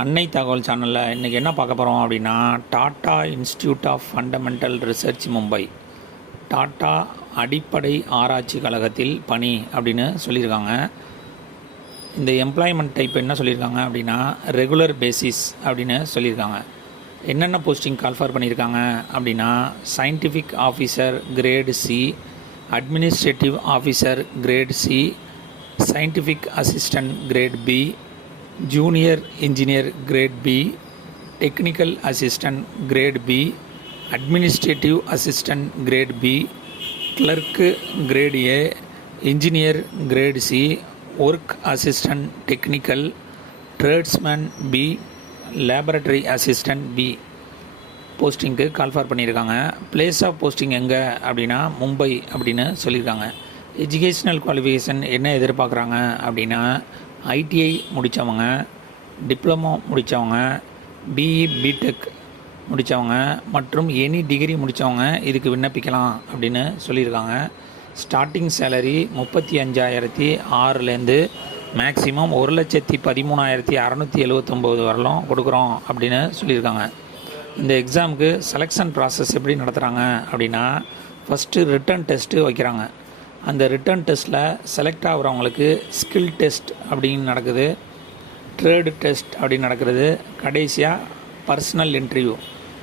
அன்னை தகவல் சேனலில் இன்றைக்கி என்ன பார்க்க போகிறோம் அப்படின்னா, Tata institute of fundamental research Mumbai, Tata அடிப்படை ஆராய்ச்சி கழகத்தில் பணி அப்படின்னு சொல்லியிருக்காங்க. இந்த எம்ப்ளாய்மெண்ட் டைப் என்ன சொல்லியிருக்காங்க அப்படின்னா, ரெகுலர் பேசிஸ் அப்படின்னு சொல்லியிருக்காங்க. என்னென்ன போஸ்டிங் கால்ஃபர் பண்ணியிருக்காங்க அப்படின்னா, scientific officer grade C, administrative officer grade C, scientific assistant grade B, junior engineer grade B, technical assistant grade B, administrative assistant grade B, clerk grade A, engineer grade C, work assistant technical, tradesman B, laboratory assistant B போஸ்டிங்க்கு call for பண்ணியிருக்காங்க. Place of posting எங்கே அப்படின்னா மும்பை அப்படின்னு சொல்லியிருக்காங்க. Educational qualification என்ன எதிர்பார்க்குறாங்க அப்படின்னா, ITI முடித்தவங்க, டிப்ளமோ முடித்தவங்க, பிஇ பிடெக் முடித்தவங்க மற்றும் எனி டிகிரி முடித்தவங்க இதுக்கு விண்ணப்பிக்கலாம் அப்படின்னு சொல்லியிருக்காங்க. ஸ்டார்டிங் சேலரி 35,600லேருந்து மேக்ஸிமம் 1,13,679 வரலும் கொடுக்குறோம் அப்படின்னு சொல்லியிருக்காங்க. இந்த எக்ஸாமுக்கு செலெக்ஷன் ப்ராசஸ் எப்படி நடத்துகிறாங்க அப்படின்னா, ஃபஸ்ட்டு ரிட்டன் டெஸ்ட்டு வைக்கிறாங்க. அந்த ரிட்டன் டெஸ்ட்டில் செலக்ட் ஆகிறவங்களுக்கு ஸ்கில் டெஸ்ட் அப்படின்னு நடக்குது, ட்ரேடு டெஸ்ட் அப்படின்னு நடக்கிறது, கடைசியாக பர்சனல் இன்டர்வியூ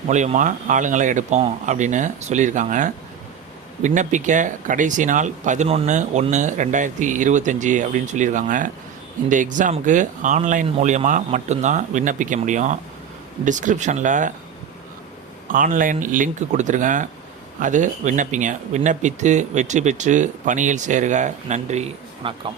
மூலயமா ஆளுங்களை எடுப்போம் அப்படின்னு சொல்லியிருக்காங்க. விண்ணப்பிக்க கடைசி நாள் 11/1/2025 அப்படின்னு சொல்லியிருக்காங்க. இந்த எக்ஸாமுக்கு ஆன்லைன் மூலியமாக மட்டும்தான் விண்ணப்பிக்க முடியும். டிஸ்கிரிப்ஷனில் ஆன்லைன் லிங்க் கொடுத்துருங்க, அது விண்ணப்பிங்க. விண்ணப்பித்து வெற்றி பெற்று பணியில் சேருக. நன்றி, வணக்கம்.